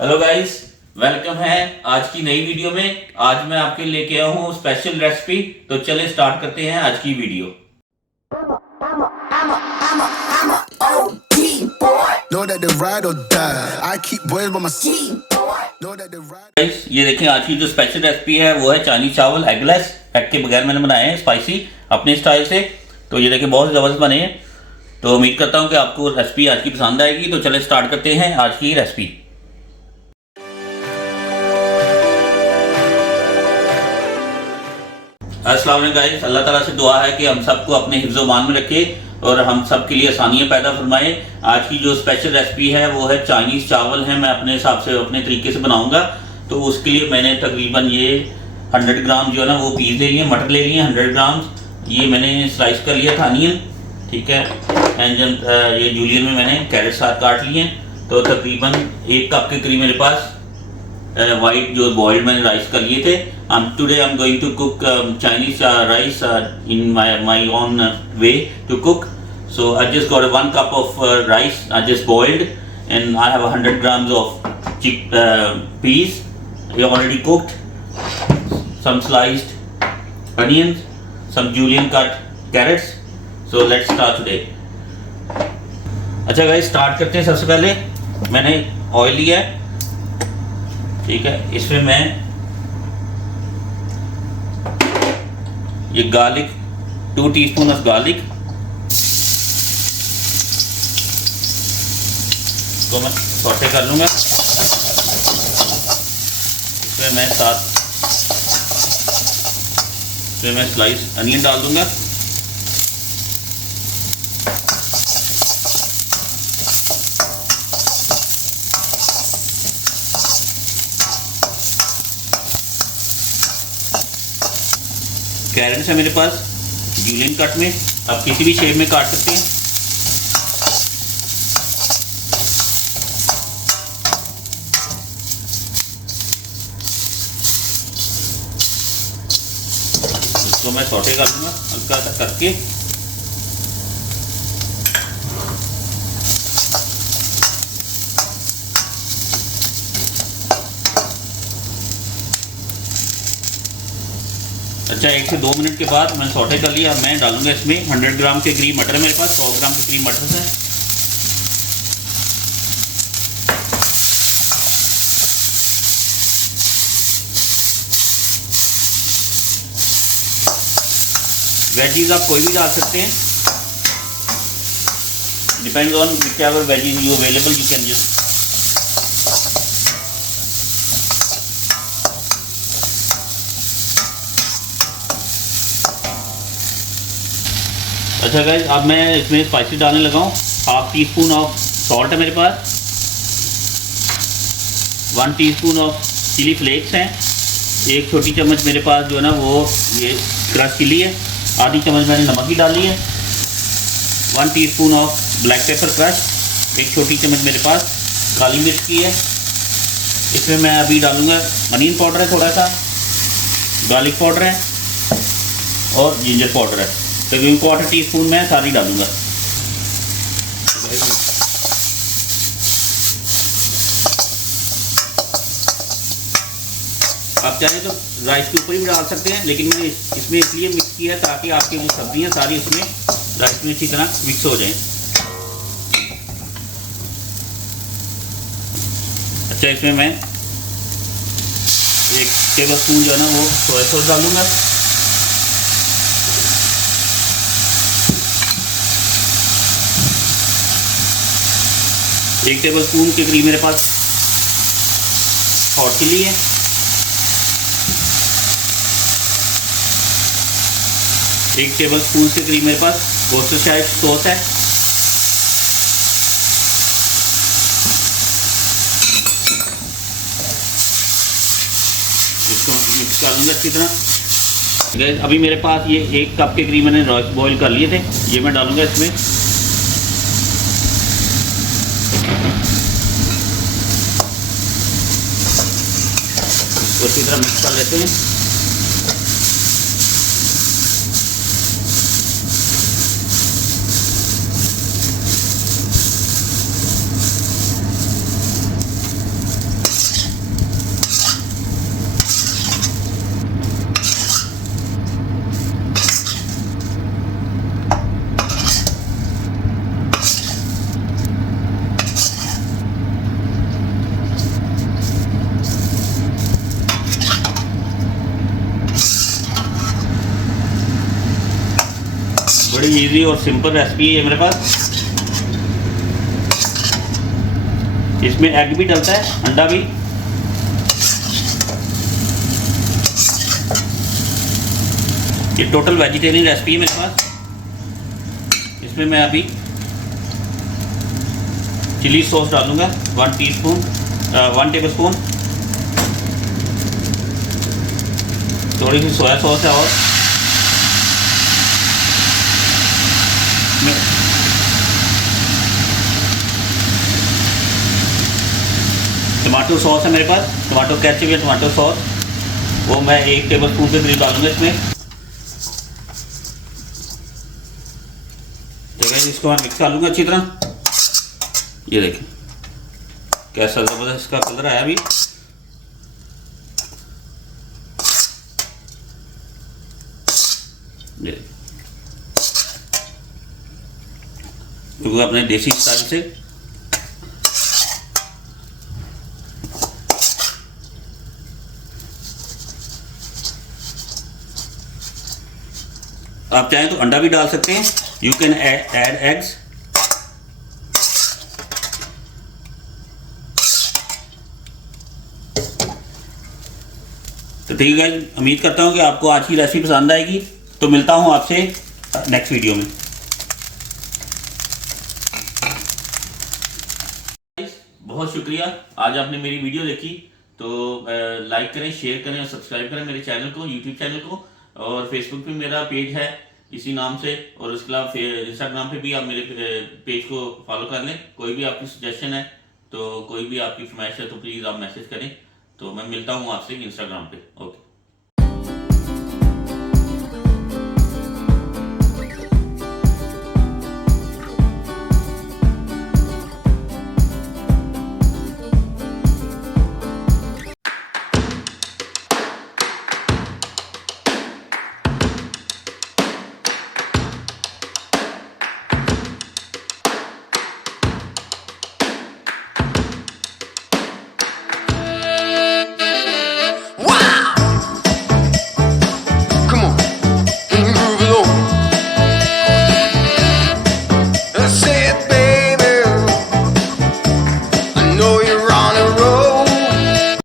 Hello guys, welcome है आज की नई वीडियो में। आज मैं आपके लेके आया हूँ स्पेशल रेसिपी। तो चले स्टार्ट करते हैं आज की वीडियो। गाइस, ये देखें आज की जो स्पेशल रेसिपी है वो है चाइनीज चावल एगलेस। एग के बगैर मैंने बनाए हैं, स्पाइसी अपने स्टाइल से। तो ये देखें बहुत ज़बरदस्त बने हैं। तो उम्मीद करता हूँ कि आपको रेसिपी आज की पसंद आएगी। तो चले स्टार्ट करते हैं आज की रेसिपी। अस्सलाम वालेकुम गाइस, अल्लाह ताला से दुआ है कि हम सबको अपने हिफ्ज़ मान में रखे और हम सब के लिए आसानियाँ पैदा फरमाए। आज की जो स्पेशल रेसिपी है वो है चाइनीज़ चावल है। मैं अपने हिसाब से अपने तरीके से बनाऊंगा। तो उसके लिए मैंने तकरीबन ये 100 ग्राम जो है ना वो पीस ले लिए, मटर ले लिए 100 ग्राम। ये मैंने स्लाइस कर लिया था अनियन, ठीक है। एंड ये जूलियन में मैंने कैरेट साथ काट लिए। तो तकरीबन 1 कप के करीब मेरे पास वाइट जो बॉइल्ड मैंने राइस कर लिए थे। Today I'm going to cook Chinese rice in my own way to cook. So I just got 1 cup of rice I just boiled, and I have 100 grams of peas already cooked, some sliced onions, some julienne cut carrots. So let's start today. अच्छा guys, start करते हैं। सबसे पहले मैंने oil लिया है, ठीक है। इसमें मैं ये गार्लिक 2 टीस्पून ऑफ गार्लिक को मैं सौटे कर लूँगा। इसमें मैं स्लाइस अनियन डाल दूँगा। कैरेट्स है मेरे पास जूलियन कट में, आप किसी भी शेप में काट सकते हैं। इसको मैं सौटे कर लूँगा हल्का सा करके। अच्छा, 1 से 2 मिनट के बाद मैंने सौटे कर लिया। मैं डालूंगा इसमें 100 ग्राम के करीब मटर, मेरे पास 100 ग्राम के करीब मटर है। वेजीज आप कोई भी डाल सकते हैं, depends on whichever veggies you available, you can just. अच्छा गाइस, अब मैं इसमें स्पाइसी डालने लगा हूँ। 1/2 टीस्पून ऑफ सॉल्ट है मेरे पास, 1 टीस्पून ऑफ चिली फ्लेक्स हैं, 1 छोटी चम्मच मेरे पास जो है ना वो ये क्रश चिली है, आधी चम्मच मैंने नमक की डाली है, 1 teaspoon of black pepper crush, 1 छोटी चम्मच मेरे पास काली मिर्च की है। इसमें मैं अभी डालूँगा अनियन पाउडर है, थोड़ा सा गार्लिक पाउडर है और जिंजर पाउडर है। तकरीबन 1/4 टीस्पून मैं सारी डालूंगा। आप चाहें तो राइस के ऊपर भी डाल सकते हैं, लेकिन मैंने इसमें इसलिए मिक्स किया है ताकि आपकी जो सब्जियां सारी इसमें राइस में अच्छी तरह मिक्स हो जाएं। अच्छा, इसमें मैं 1 टेबलस्पून जो है ना वो सोया सॉस डालूंगा। एक टेबलस्पून के करीब मेरे पास हॉट चिली है, 1 टेबलस्पून के करीब मेरे पास वॉर्सेस्टायर सॉस है, इसको मिक्स कर लूँगा अच्छी तरह। अभी मेरे पास ये 1 कप के करीब मैंने राइस बॉईल कर लिए थे, ये मैं डालूँगा इसमें। अच्छी तरह मिक्स कर लेते हैं। बड़ी इजी और सिंपल रेसिपी है मेरे पास। इसमें एग भी डलता है, अंडा भी। ये टोटल वेजिटेरियन रेसिपी है मेरे पास। इसमें मैं अभी चिली सॉस डालूंगा 1 टेबल स्पून। थोड़ी सी सोया सॉस है और टमाटो सॉस है मेरे पास, टमाटो केचप या टमाटो सॉस, वो मैं 1 टेबल स्पून के करीब डालूंगा इसमें। तो गाइस इसको मैं मिक्स कर लूँगा अच्छी तरह। ये देखें कैसा ज़बरदस्त इसका कलर आया अभी। क्योंकि अपने देसी स्टाइल से आप चाहें तो अंडा भी डाल सकते हैं, यू कैन ऐड एग्स। तो ठीक है, उम्मीद करता हूं कि आपको आज की रेसिपी पसंद आएगी। तो मिलता हूं आपसे नेक्स्ट वीडियो में। बहुत शुक्रिया, आज आपने मेरी वीडियो देखी। तो लाइक करें, शेयर करें और सब्सक्राइब करें मेरे चैनल को, यूट्यूब चैनल को। और फेसबुक पे मेरा पेज है इसी नाम से, और उसके अलावा इंस्टाग्राम पे भी आप मेरे पेज को फॉलो कर लें। कोई भी आपकी सजेशन है, तो कोई भी आपकी फरमाइश है, तो प्लीज़ आप मैसेज करें। तो मैं मिलता हूँ आपसे इंस्टाग्राम पे। ओके।